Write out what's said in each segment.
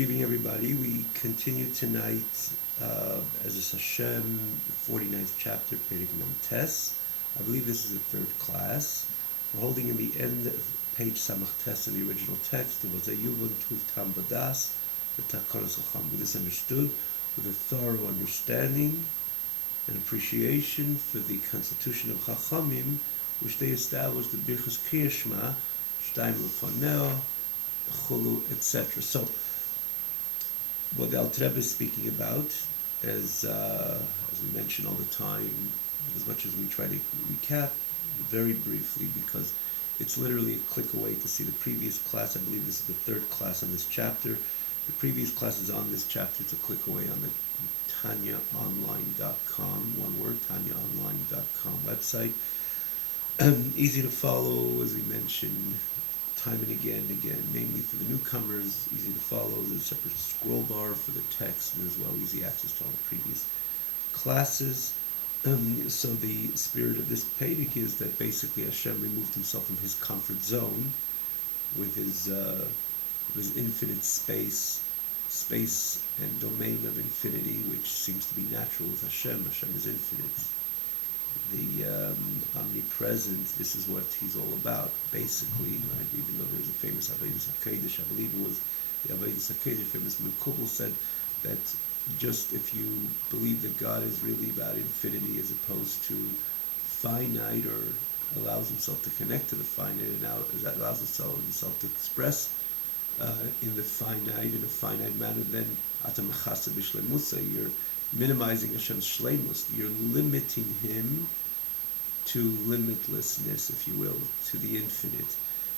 Good evening, everybody. We continue tonight as a Hashem, 49th chapter, Perek Mem Tes. I believe this is the third class. We're holding in the end of page Samach Tes in the original text. It was a Yuvon Tuv Tam Badas, the Takonos Chacham. With this understood, with a thorough understanding and appreciation for the constitution of Chachamim, which they established the Birchas Kriyas Shema, Shtayim Lefaneo, Chulu, etc. So, what the Alter Rebbe is speaking about, as we mention all the time, as much as we try to recap, very briefly, because it's literally a click away to see the previous class. I believe this is the third class on this chapter. The previous class is on this chapter. It's a click away on the tanyaonline.com, one word, tanyaonline.com website. Easy to follow, as we mentioned, time and again, namely for the newcomers, easy to follow. There's a separate scroll bar for the text, and as well easy access to all the previous classes. So the spirit of this Pedic is that basically Hashem removed himself from his comfort zone with his infinite space and domain of infinity, which seems to be natural with Hashem. Hashem is infinite. The omnipresent, this is what he's all about, basically, right? Even though there's a famous Avodas HaKodesh, I believe it was the Avodas HaKodesh, famous Mekubal said that just if you believe that God is really about infinity as opposed to finite, or allows himself to connect to the finite, and now that allows himself to express in the finite, in a finite manner, then Ata Mechasa B'Shlemusa, you're minimizing Hashem's shleimus, you're limiting him to limitlessness, if you will, to the infinite.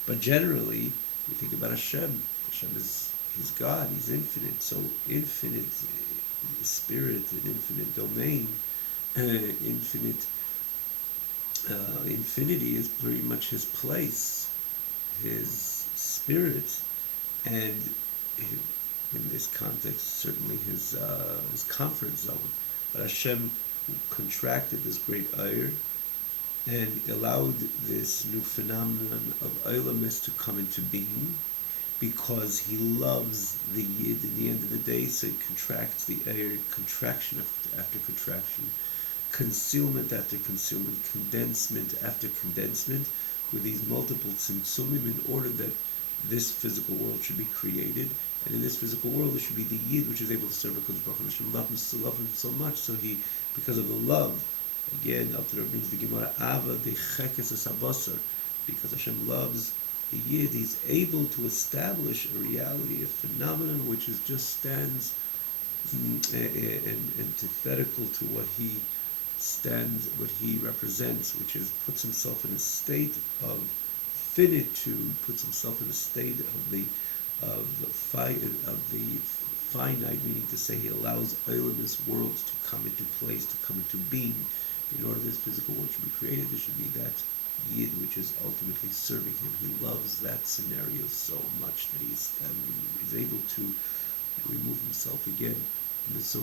But generally, you think about Hashem he's God, he's infinite, so infinite spirit and infinite domain, infinity is pretty much his place, his spirit, and in this context, certainly his comfort zone. But Hashem contracted this great ayr and allowed this new phenomenon of Olamis to come into being, because he loves the Yid in the end of the day, so he contracts the ayr, contraction after contraction, concealment after concealment, condensement after condensement, with these multiple tzimtzumim, in order that this physical world should be created. And in this physical world, there should be the Yid, which is able to serve HaKadosh Baruch Hu. Hashem love him so much, so he, because of the love, again, Alter Rebbe brings the Gemara, Ava de Chekes es Habasar, because Hashem loves the Yid, he's able to establish a reality, a phenomenon which is just stands antithetical to what he stands, what he represents, which is puts himself in a state of finitude, puts himself in a state of the finite, meaning to say he allows this world to come into place, to come into being. In order this physical world should be created, there should be that Yid which is ultimately serving him. He loves that scenario so much that he's able to remove himself again in this so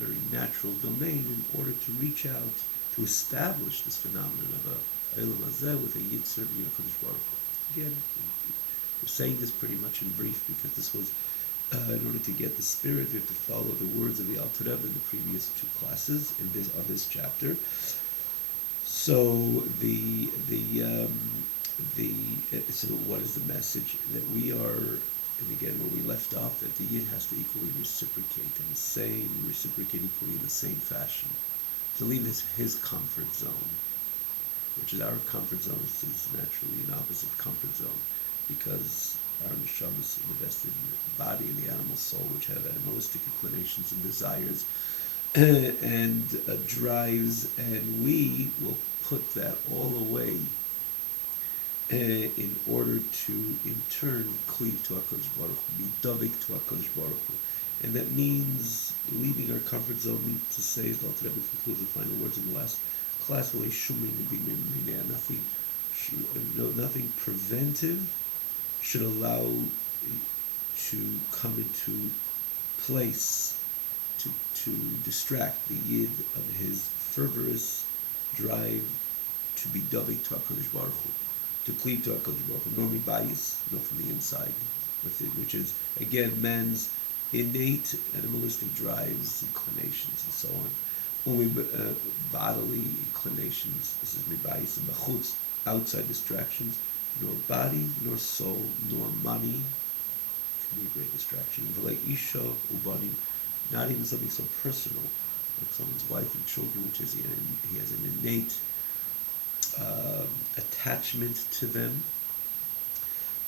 very natural domain in order to reach out, to establish this phenomenon of a Eilam Hazeh with a Yid serving HaKadosh Baruch Hu. Again, we're saying this pretty much in brief, because this was, in order to get the spirit, we have to follow the words of the Alter Rebbe in the previous two classes on this chapter. So so what is the message? That we are, and again, where we left off, that the Yid has to equally reciprocate reciprocate equally in the same fashion. To leave his comfort zone, which is our comfort zone, is naturally an opposite comfort zone, because our neshama is invested in the body and the animal soul, which have animalistic inclinations and desires and drives, and we will put that all away in order to, in turn, cleave to HaKadosh Baruch Hu, be davik to HaKadosh Baruch Hu. And that means leaving our comfort zone, means to say, as the Alter Rebbe concludes the final words in the last class, nothing preventive should allow to come into place to distract the Yid of his fervorous drive to be davik to HaKadosh Baruch Hu, to cleave to HaKadosh Baruch Hu, nor mibayis, nor from the inside, with it, which is again man's innate animalistic drives, inclinations, and so on. Only bodily inclinations. This is mibayis and bachutz, outside distractions. Nor body, nor soul, nor money can be a great distraction. Like isha ubanim, not even something so personal like someone's wife and children, which is he has an innate attachment to them.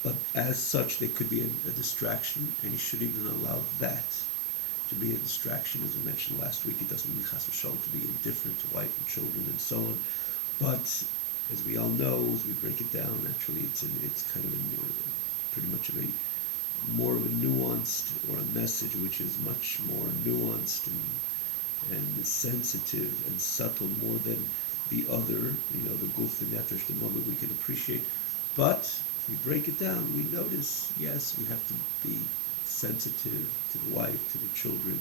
But as such, they could be a distraction, and you should even allow that to be a distraction. As we mentioned last week, it doesn't mean chas v'shalom to be indifferent to wife and children and so on. But as we all know, as we break it down, actually, it's kind of pretty much of a more of a nuanced or a message which is much more nuanced and sensitive and subtle, more than the other, the guf, the nefesh, the moment we can appreciate. But if we break it down, we notice, yes, we have to be sensitive to the wife, to the children,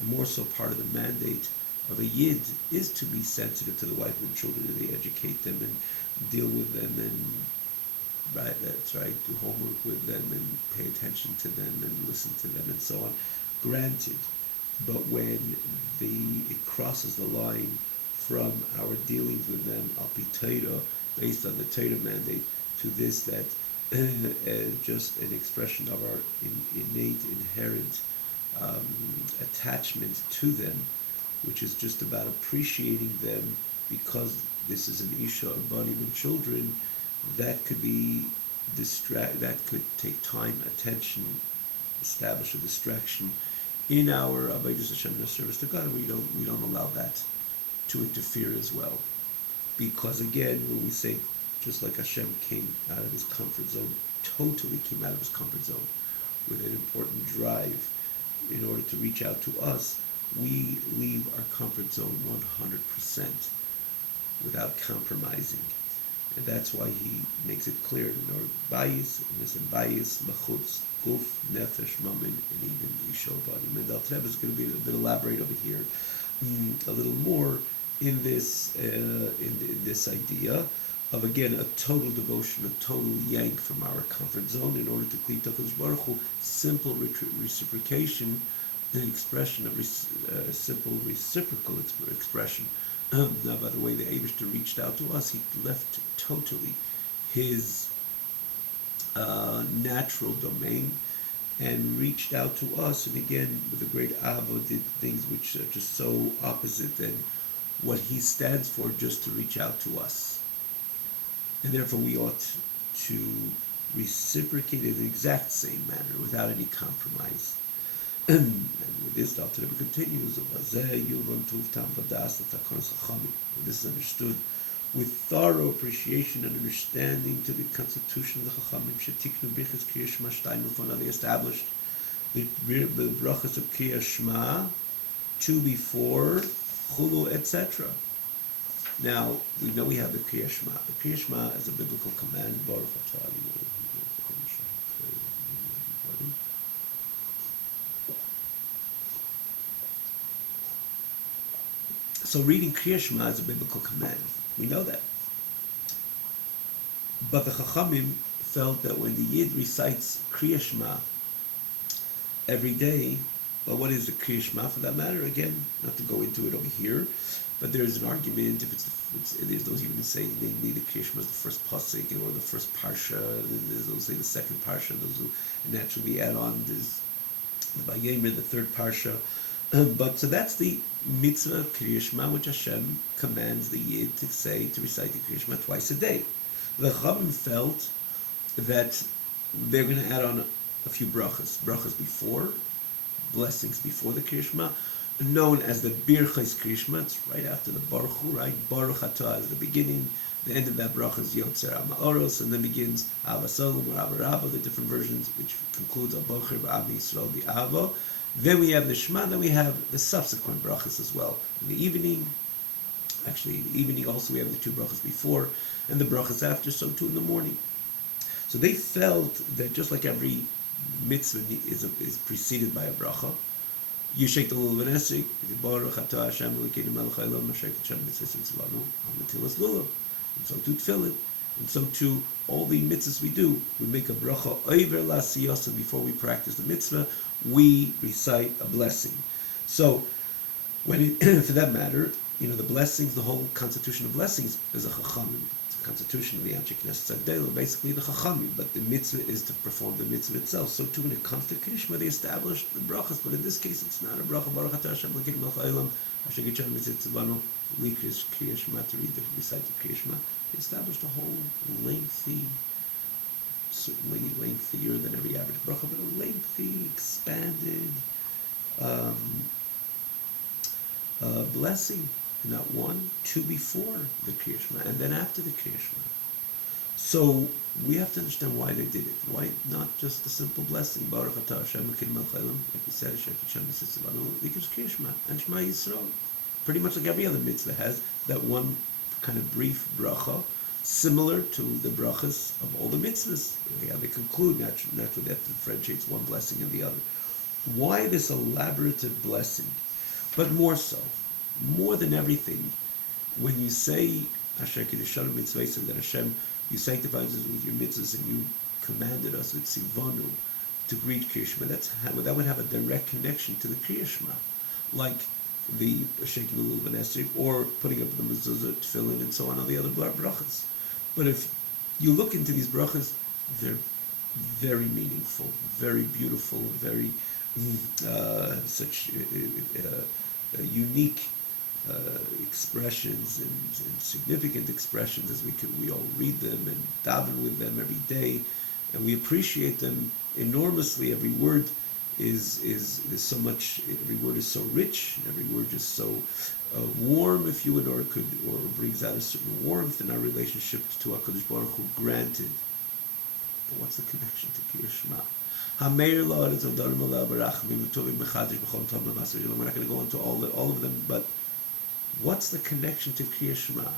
and more so part of the mandate of a yid is to be sensitive to the wife and the children, and they educate them and deal with them and that's right, do homework with them and pay attention to them and listen to them and so on. Granted, but when it crosses the line from our dealings with them, al pi Torah, based on the Torah mandate, to this that just an expression of our innate, inherent attachment to them, which is just about appreciating them because this is an isha, a banim, and children, that could be that could take time, attention, establish a distraction in our avodas Hashem, in service to God, and we don't allow that to interfere as well, because again, when we say, just like Hashem came out of his comfort zone, totally came out of his comfort zone with an important drive in order to reach out to us, we leave our comfort zone 100% without compromising. And that's why he makes it clear, bayis, bayis, machutz, guf, nefesh, mammon, and even isha banim. And Al Rebbe is going to be a bit elaborate over here, a little more in this idea of, again, a total devotion, a total yank from our comfort zone in order to cleave to HaKadosh Baruch Hu, simple reciprocation, the expression of simple reciprocal expression. Now, by the way, the Eibishter reached out to us. He left totally his natural domain and reached out to us. And again, with a great Avo, did things which are just so opposite than what he stands for, just to reach out to us. And therefore, we ought to reciprocate in the exact same manner, without any compromise. And with this, the Alter Rebbe continues, this is understood with thorough appreciation and understanding to the constitution of the Chachamim. Shetiknu birchas Kriyas Shema Shtayim Lefanav, they established the brachas of Kriyas Shema, two before, Chulu, etc. Now, we know we have the Kriyas Shema. The Kriyas Shema is a biblical command, Baruch Atah. So reading Kriyas Shema is a biblical command. We know that. But the Chachamim felt that when the Yid recites Kriyas Shema every day, well, what is the Kriyas Shema for that matter? Again, not to go into it over here, but there's an argument, there's those even say, namely, the Kriyas Shema is the first pasuk, or the first parsha, there's those say the second parsha, those who naturally add on, there's the Vayemer, the third parsha. But so that's the mitzvah Kriyas Shema, which Hashem commands the Yid to say, to recite the Kriyas Shema twice a day. The Chachamim felt that they're going to add on a few brachas before, blessings before the Kriyas Shema, known as the Birchas Kriyas Shema. It's right after the Baruch Hu, right? Baruch Atah is the beginning. The end of that bracha is Yotzer Ha'ma'oros, and then begins Avasolum or Avarabba, the different versions, which concludes Abocher B'Avi Yisrael B'Avo. Then we have the Shema, then we have the subsequent brachas as well. In the evening, actually in the evening also we have the two brachas before, and the brachas after, so too in the morning. So they felt that just like every mitzvah is preceded by a bracha, you shake the lulav and esrik, Baruch Atah Hashem Elokeinu melech haolam, shake the shem mitzvah tzivanu, al netilas lulav, and so too tefillin. And so too, all the mitzvahs we do, we make a bracha over lasiyos, and before we practice the mitzvah, we recite a blessing. So, when it, for that matter, the blessings, the whole constitution of blessings is a chachamim. It's a constitution of the Anshe Knesset Tzadela, basically the chachamim, but the mitzvah is to perform the mitzvah itself. So too, when it comes to Kriyishma, they establish the brachas, but in this case, it's not a bracha. Baruch atah Hashem Elokeinu melech haolam, asher gitshanu mitzvah likris Kriyishma, to read the recite the Kriyishma. They established a whole lengthy, certainly lengthier than every average bracha, but a lengthy, expanded blessing. Not one, two before the Kriyishma, and then after the Kriyishma. So we have to understand why they did it. Why not just a simple blessing? Baruch atah Hashem Elokeinu melech haolam, like we said, asher gitshanu mitzvah likris Kriyishma, and Shema Yisrael. Pretty much like every other mitzvah has that one kind of brief bracha, similar to the brachas of all the mitzvahs. Yeah, they conclude naturally that differentiates one blessing and the other. Why this elaborative blessing? But more so, more than everything, when you say Asher Kiddushaну Mitzvaysim, that Hashem, you sanctified us with your mitzvahs and you commanded us with Sivonu to greet Kriyishma, that would have a direct connection to the Kriyishma, like the shaking the lulav and esrog, or putting up the mezuzah, tefillin, and so on, all the other brachas. But if you look into these brachas, they're very meaningful, very beautiful, very such unique expressions and significant expressions, as we all read them and daven with them every day, and we appreciate them enormously. Every word is so much. Every word is so rich. Every word is so warm, if you would, or brings out a certain warmth in our relationship to HaKadosh Baruch Hu. Granted, but what's the connection to Kriyishma? We're not going to go into all of them, but what's the connection to Kriyishma?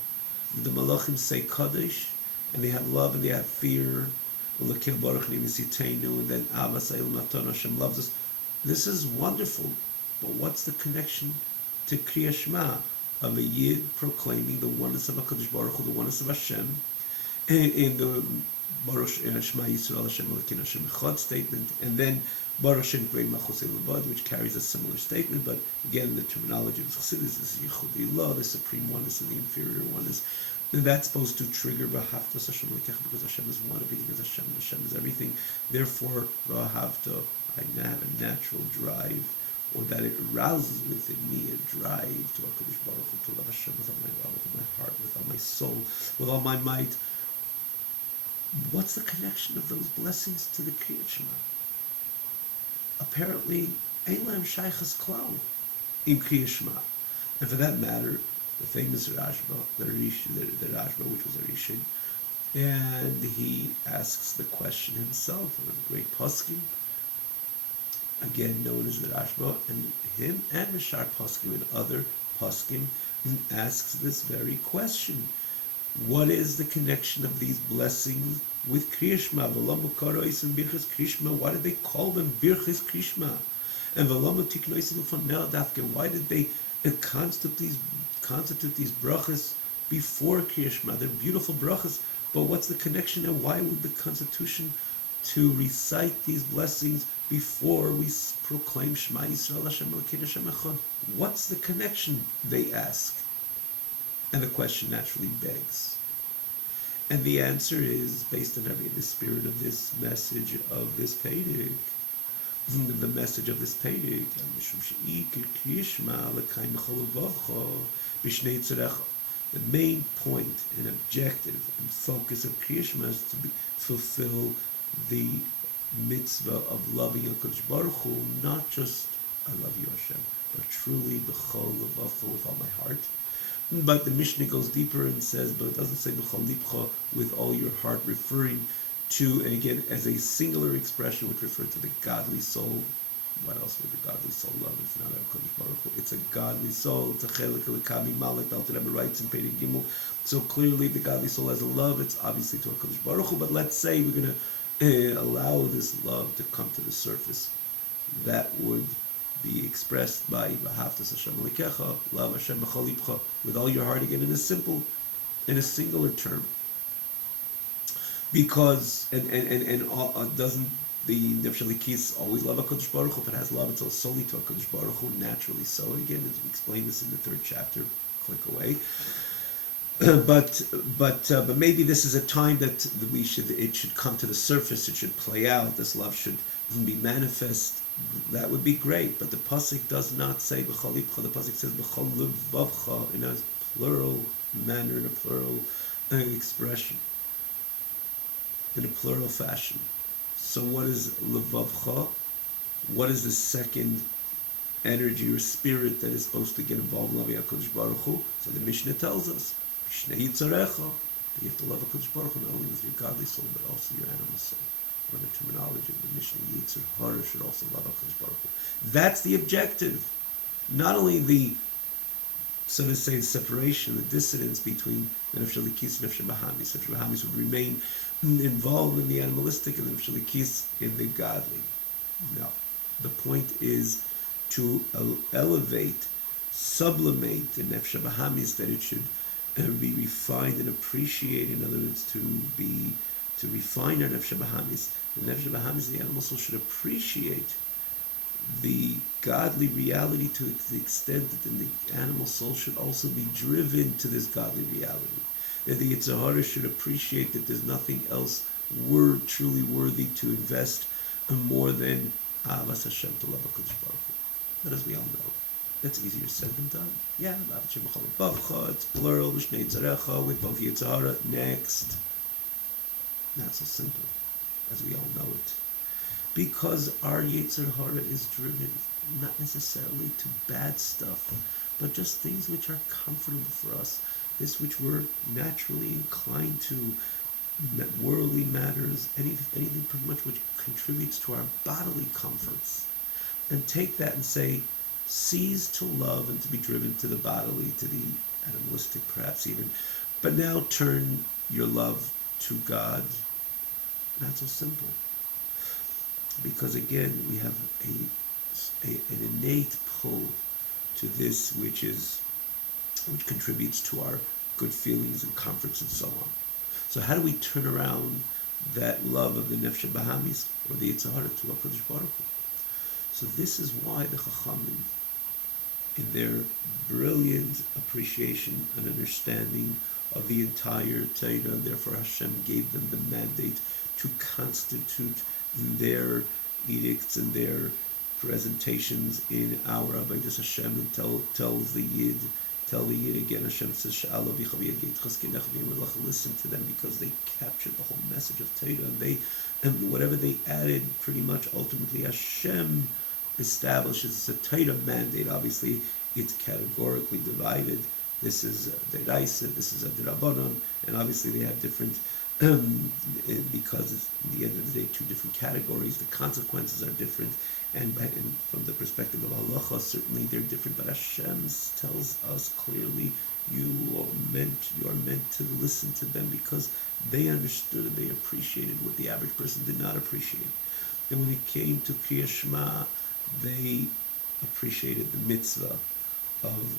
The Malachim say Kadosh, and they have love and they have fear. And then Hashem loves us. This is wonderful, but what's the connection to Kriya Shema of a Yid proclaiming the oneness of HaKadosh Baruch Hu, the oneness of Hashem, in the Baruch Shema Yisrael Hashem Elokeinu Hashem Echad statement, and then Baruch Shem Kvei Malchusei Levad, which carries a similar statement, but again, the terminology of Chassidus is Yichudi Lo, the supreme oneness and the inferior oneness. And that's supposed to trigger V'ahavta Hashem Elokecha, because Hashem is one, everything is Hashem, and Hashem is everything. Therefore, V'ahavta, I have a natural drive, or that it arouses within me a drive to HaKadosh Baruch Hu, to love Hashem with all my heart, with all my soul, with all my might. What's the connection of those blessings to the Kriyat Shema? Apparently, Eilam Shaychas Klal in Kriyat Shema. And for that matter, the famous Rashba, the Rashba, which was a Rishon, and he asks the question himself, a great poskim, again known as the Rashba, and him and Mishar poskim and other poskim asks this very question: what is the connection of these blessings with Kriya Shema? V'lo mukaro isim birchas Kriya Shema. Why did they call them birchas Kriya Shema? And v'lo mutikno isim ufanel dafke. Why did they constitute these brachas before Kriya Shema? They're beautiful brachas, but what's the connection, and why would the constitution to recite these blessings before we proclaim Shema Yisrael Hashem Elokeinu Hashem Echad? What's the connection, they ask? And the question naturally begs. And the answer is, based on the spirit of this message of this Pedic, the message of this Pedic, the main point and objective and focus of Kriya Shema is to fulfill the mitzvah of loving HaKadosh Baruch Hu, not just I love you Hashem, but truly b'chol levavcha, with all my heart. But the Mishnah goes deeper and says, but it doesn't say b'chol libcha, with all your heart, referring to, and again, as a singular expression which refers to the godly soul. What else would the godly soul love? It's not HaKadosh Baruch Hu. It's a godly soul. It's a chelik l'kami malek. The Alter Rebbe writes in Perek Gimel. So clearly, the godly soul has a love. It's obviously to HaKadosh Baruch Hu. But let's say we're going to allow this love to come to the surface. That would be expressed by V'ahavta Hashem Elokecha, love Hashem b'chol libcha, with all your heart, again in a singular term. because doesn't the Nefesh Elikis always love HaKadosh Baruch Hu? If it has love, it's solely to HaKadosh Baruch Hu, naturally so. Again, as we explain this in the third chapter, click away. But maybe this is a time that it should come to the surface. It should play out. This love should be manifest. That would be great. But the pasuk does not say b'chol libcha. The pasuk says b'chol levavcha in a plural manner, in a plural expression, in a plural fashion. So what is levavcha? What is the second energy or spirit that is supposed to get involved in loving HaKadosh Baruch Hu? So the Mishnah tells us. You have to love HaKadosh Baruch Hu not only with your godly soul, but also your animal soul. Or the terminology of the Mishnah, Yitzhar Hara should also love HaKadosh Baruch Hu. That's the objective. Not only the, so to say, the separation, the dissonance between the Nefesh Elikis and Nefesh Bahamis. Nefesh Bahamis would remain involved in the animalistic and the Nefesh Elikis in the godly. No. The point is to elevate, sublimate the Nefesh Bahamis, that it should be refined and appreciated. In other words, to refine our Nefesh Bahamis. The Nefesh Bahamis, the animal soul, should appreciate the godly reality to the extent that the animal soul should also be driven to this godly reality. That the Yitzhar Hara should appreciate that there's nothing else truly worthy to invest more than Avas Hashem, to love HaKadosh Baruch Hu. But as we all know, that's easier said than done. Yeah, it's plural, with both Yitzhar Hara. Next. Not so simple, as we all know it. Because our Yitzhar Hara is driven not necessarily to bad stuff, but just things which are comfortable for us, this which we're naturally inclined to, worldly matters, anything pretty much which contributes to our bodily comforts. And take that and say, cease to love and to be driven to the bodily, to the animalistic perhaps even, but now turn your love to God. Not so simple. Because again, we have an innate pull to this which contributes to our good feelings and comforts and so on. So how do we turn around that love of the Nefesh Bahamis or the Yitzhar Hara to HaKadosh Baruch Hu? So this is why the Chachamim, in their brilliant appreciation and understanding of the entire Torah, therefore Hashem gave them the mandate to constitute their edicts and their presentations in our Avodas Hashem, and tell the Yid again, Hashem says, listen to them, because they captured the whole message of Torah, and whatever they added, pretty much ultimately Hashem establishes. It's a Torah mandate. Obviously, it's categorically divided. This is a Deraisa, this is a Derabanan, and obviously they have different, because it's, in the end of the day, two different categories. The consequences are different, and from the perspective of halacha, certainly they're different. But Hashem tells us clearly, you are meant to listen to them, because they understood and they appreciated what the average person did not appreciate. And when it came to Kriyas Shema, they appreciated the mitzvah of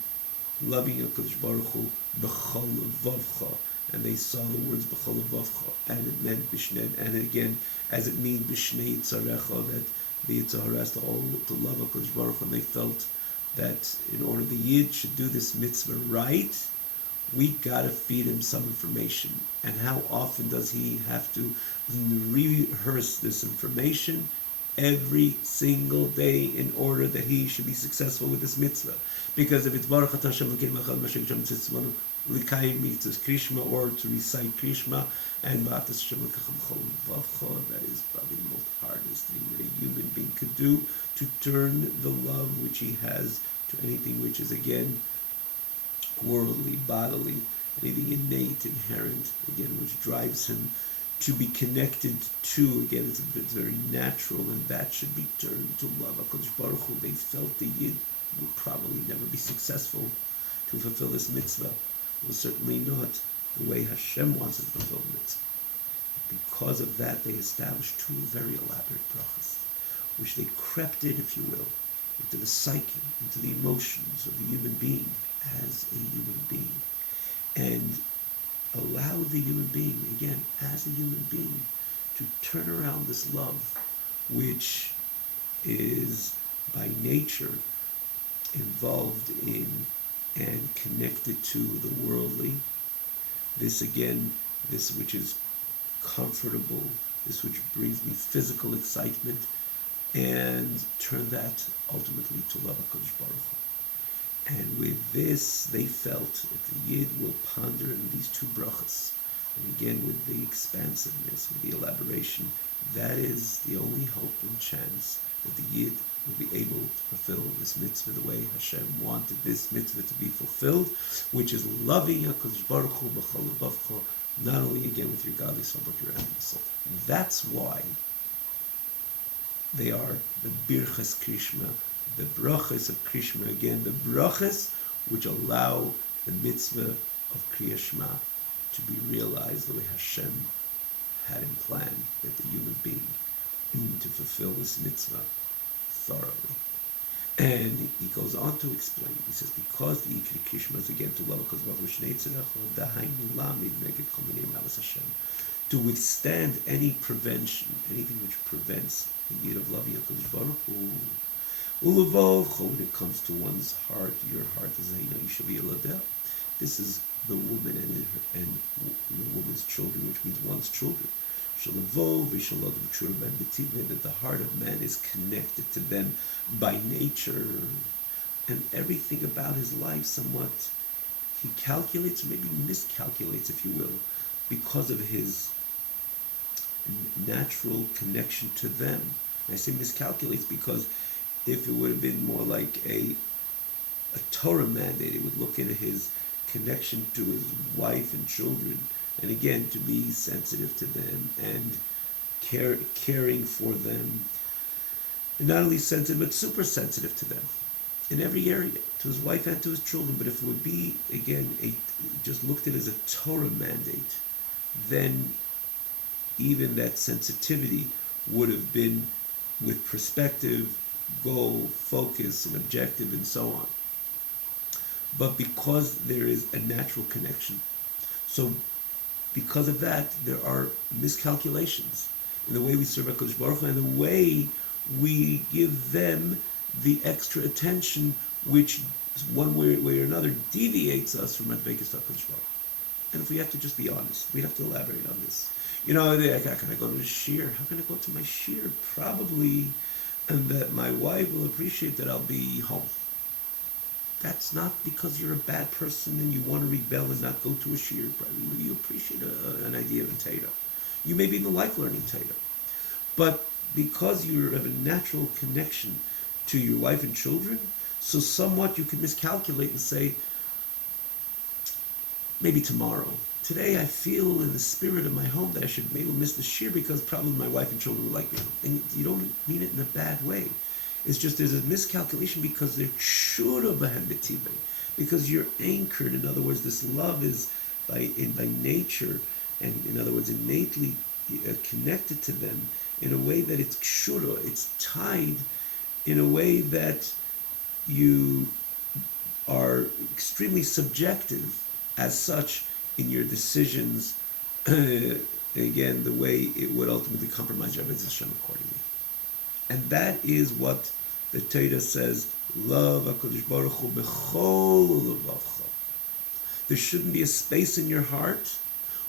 loving HaKadosh Baruch Hu b'chol vavcha, and they saw the words b'chol vavcha, and it meant b'shnei, and again, as it means b'shnei tzarecha, that the Yitzhar Hara has to love HaKadosh Baruch Hu, and they felt that in order the Yid should do this mitzvah right, we gotta feed him some information. And how often does he have to rehearse this information? Every single day, in order that he should be successful with this mitzvah. Because if it's Baruch Atah Hashem Elokeinu Echad Mashiach Shem L'kayim mitzvahs Krishma, or to recite Krishma, and Ba'atas Hashem L'kacham Chol Vavcha, that is probably the most hardest thing that a human being could do, to turn the love which he has to anything which is, again, worldly, bodily, anything innate, inherent, again, which drives him to be connected to, again, it's very natural, and that should be turned to love HaKadosh Baruch Hu. They felt the Yid would probably never be successful to fulfill this mitzvah. It was certainly not the way Hashem wants it to fulfill the mitzvah. Because of that, they established two very elaborate brachas, which they crept in, if you will, into the psyche, into the emotions of the human being as a human being. And allow the human being, again, as a human being, to turn around this love, which is by nature involved in and connected to the worldly. This again, this which is comfortable, this which brings me physical excitement, and turn that ultimately to love HaKadosh Baruch Hu. And with this, they felt that the Yid will ponder in these two brachas, and again with the expansiveness, with the elaboration, that is the only hope and chance that the Yid will be able to fulfill this mitzvah the way Hashem wanted this mitzvah to be fulfilled, which is loving HaKadosh Baruch Hu b'chol lebavcho, not only again with your godly soul, but your enemy soul. That's why they are the Birchas Krishma, the brachas of Krishma, again, the brachas which allow the mitzvah of Kriya Shema to be realized the way Hashem had in plan that the human being to fulfill this mitzvah thoroughly. And he goes on to explain, he says, because the Ikri Krishma is again to love to withstand any prevention, anything which prevents the Yid of loving HaKadosh Baruch Hu. When it comes to one's heart, your heart is this is the woman and the woman's children, which means one's children. That the heart of man is connected to them by nature, and everything about his life somewhat he calculates, or maybe miscalculates, if you will, because of his natural connection to them. And I say miscalculates because if it would have been more like a Torah mandate, it would look at his connection to his wife and children, and again to be sensitive to them and caring for them, and not only sensitive but super sensitive to them in every area, to his wife and to his children. But if it would be again just looked at as a Torah mandate, then even that sensitivity would have been with perspective, goal, focus, and objective, and so on. But because there is a natural connection, so because of that, there are miscalculations in the way we serve HaKadosh Baruch Hu and the way we give them the extra attention, which one way or another deviates us from Advekas HaKadosh Baruch Hu. And if we have to just be honest, we have to elaborate on this. You know, how can I go to the shir? How can I go to my shir? Probably, and that my wife will appreciate that I'll be home. That's not because you're a bad person and you want to rebel and not go to a shir. Probably you appreciate an idea of a Torah. You maybe even like learning Torah. But because you have a natural connection to your wife and children, so somewhat you can miscalculate and say, maybe tomorrow. Today I feel in the spirit of my home that I should maybe miss the shir because probably my wife and children will like me. And you don't mean it in a bad way. It's just there's a miscalculation because they're shura b'hem b'tivei, because you're anchored. In other words, this love is by nature, and in other words, innately connected to them in a way that it's shura, it's tied in a way that you are extremely subjective as such in your decisions. Again, the way it would ultimately compromise your Avodas Hashem accordingly. And that is what the Torah says, love HaKadosh Baruch Hu b'chol levavcha. There shouldn't be a space in your heart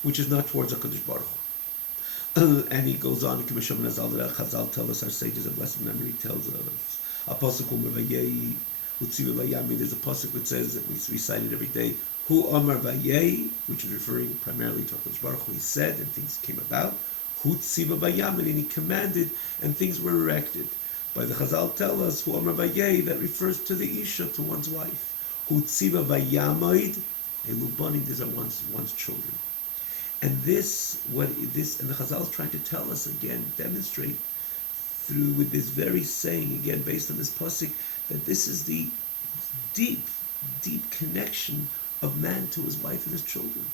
which is not towards HaKadosh Baruch Hu. And he goes on, Chazal tell us, our sages of blessed memory tells us, there's a pasuk which says, that we recite it every day, Hu Amar Vayei, which is referring primarily to HaKadosh Baruch Hu. He said, and things came about, Hu Tziva Bayam, and he commanded, and things were erected. By the Chazal tell us, Hu Amar Vayei, that refers to the Isha, to one's wife. Hu Tziva Bayamoid, Elubanim, these are one's children. And this, and the Chazal is trying to tell us again, demonstrate through with this very saying, again, based on this pasuk, that this is the deep, deep connection of man to his wife and his children.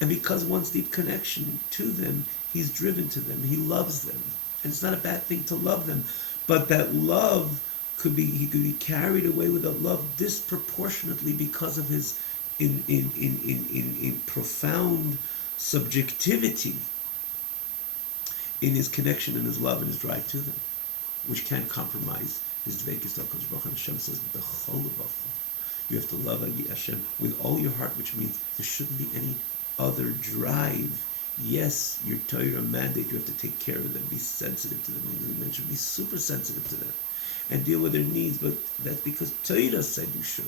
And because one's deep connection to them, he's driven to them, he loves them. And it's not a bad thing to love them, but that love he could be carried away with that love disproportionately because of his in profound subjectivity in his connection and his love and his drive to them, which can't compromise his dveikis d'Hakadosh Baruch Hu. And Hashem says, "B'chol levav." You have to love Hashem with all your heart, which means there shouldn't be any other drive. Yes, your Torah mandate, you have to take care of them, be sensitive to them. As we mentioned, be super sensitive to them and deal with their needs, but that's because Torah said you should.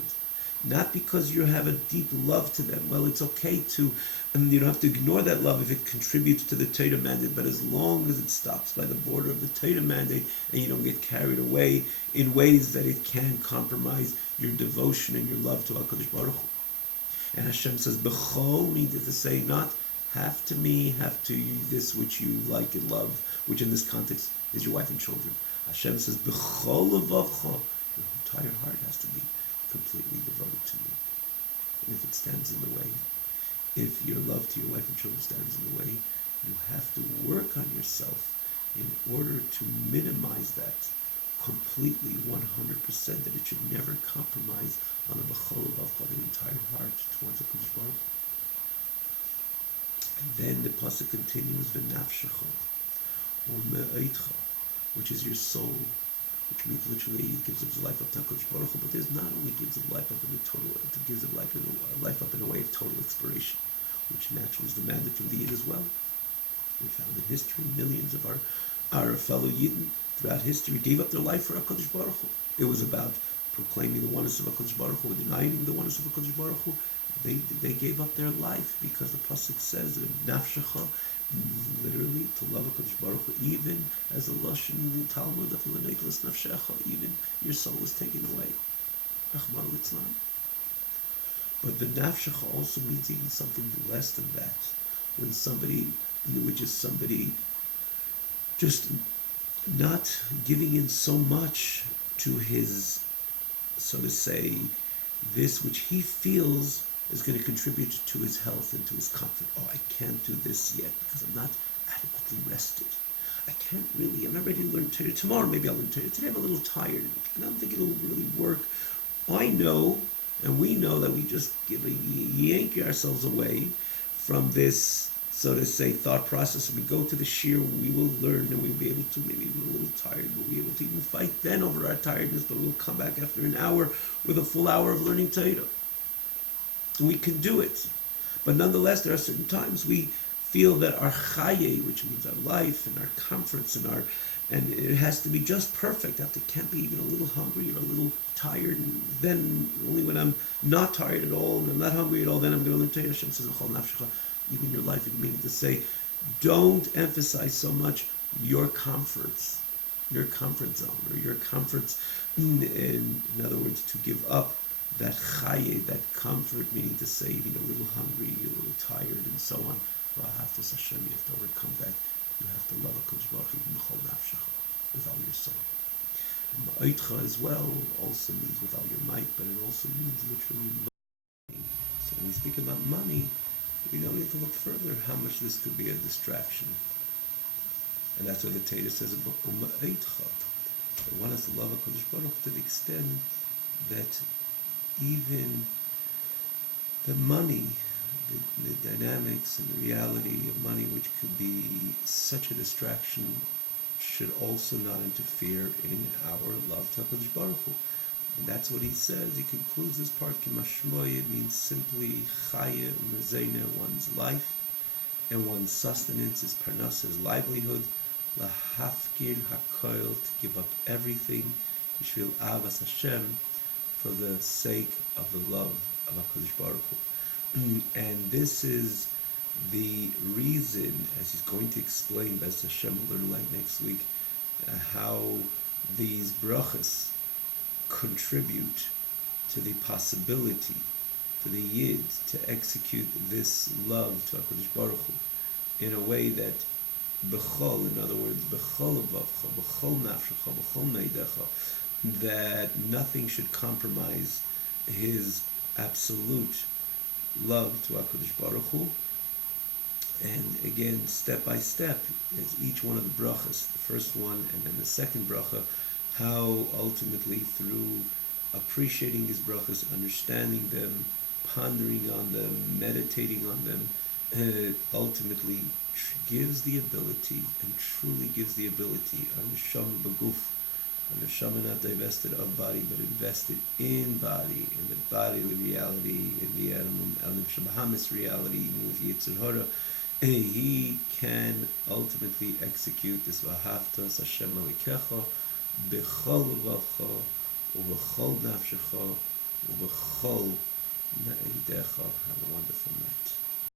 Not because you have a deep love to them. Well, it's okay to, and you don't have to ignore that love if it contributes to the Torah mandate, but as long as it stops by the border of the Torah mandate and you don't get carried away in ways that it can compromise your devotion and your love to HaKadosh Baruch Hu. And Hashem says, B'chol means to say, not have to me, have to you, this which you like and love, which in this context is your wife and children. Hashem says, B'chol levavcha, your entire heart has to be completely devoted to me. And if it stands in the way, if your love to your wife and children stands in the way, you have to work on yourself in order to minimize that completely, 100%, that it should never compromise on the b'chol levavcha, the entire heart towards the Kodesh Baruch. And then the pasuk continues, v'nafshecha, or me'eitcha, which is your soul, which means literally it gives its life up to HaKadosh Baruch Hu, but there's not only gives its life up in a total, it gives its life up in a way of total expiration, which naturally is demanded from the Yid as well. We found in history millions of our fellow Yidden throughout history gave up their life for HaKadosh Baruch Hu. It was about proclaiming the oneness of HaKadosh Baruch Hu, denying the oneness of HaKadosh Baruch Hu. They gave up their life because the pasuk says nafshecha, literally to love HaKadosh Baruch Hu, even as the lashon in the Talmud of l'neiklas nafshecha, even your soul is taken away. Rachmana litzlan. But the nafshecha also means even something less than that. When somebody, which is somebody just not giving in so much to his, so to say, this which he feels is going to contribute to his health and to his comfort. Oh, I can't do this yet because I'm not adequately rested. I can't really, I'm not ready to learn Torah. Tomorrow maybe I'll learn Torah. Today I'm a little tired and I don't think it'll really work. I know, and we know that we just yank ourselves away from this, so to say, thought process. We go to the shir, we will learn, and we'll be able to, maybe even a little tired, we'll be able to even fight then over our tiredness, but we'll come back after an hour with a full hour of learning Torah. And we can do it. But nonetheless, there are certain times we feel that our chaye, which means our life and our comforts and it has to be just perfect. It can't be even a little hungry or a little tired. And then only when I'm not tired at all and I'm not hungry at all, then I'm going to learn Torah. Hashem says, even your life, it means to say, don't emphasize so much your comforts, your comfort zone, or your comforts. In other words, to give up that chaye, that comfort, meaning to say, even a little hungry, a little tired, and so on. V'ahavtas Hashem, you have to overcome that. You have to love HaKadosh Baruch Hu b'chol nafshecha, with all your soul. Ma'itcha as well also means with all your might, but it also means literally money. So when we speak about money, we don't need to look further how much this could be a distraction. And that's why the Torah says about ma'itcha. One has to love HaKadosh Baruch Hu to the extent that even the money, the dynamics and the reality of money, which could be such a distraction, should also not interfere in our love to HaKadosh Baruch Hu. And that's what he says. He concludes this part, Kimashmoy, it means simply chaya umezena, one's life, and one's sustenance, his parnas, his livelihood, lahafkir hakoil, to give up everything, yishvil avas Hashem, for the sake of the love of HaKadosh Baruch Hu. And this is the reason, as he's going to explain, B'ez Hashem, we'll learn like next week, how these brachas contribute to the possibility for the Yid to execute this love to HaKadosh Baruch Hu in a way that b'chol, in other words, b'chol avavcha, b'chol nafshecha, b'chol meidecha, that nothing should compromise his absolute love to HaKadosh Baruch Hu. And again, step by step, is each one of the brachas, the first one and then the second bracha, how ultimately through appreciating these brachas, understanding them, pondering on them, meditating on them, ultimately gives the ability, and truly gives the ability, Neshama B'guf, a neshama not divested of body, but invested in body, in the bodily reality, in the Elam Shabahamis reality, with Yitzhar Hara. He can ultimately execute this V'ahavtas Hashem Elikecha b'chol levacha u'b'chol nafshecha u'b'chol me'idecha. Have a wonderful night.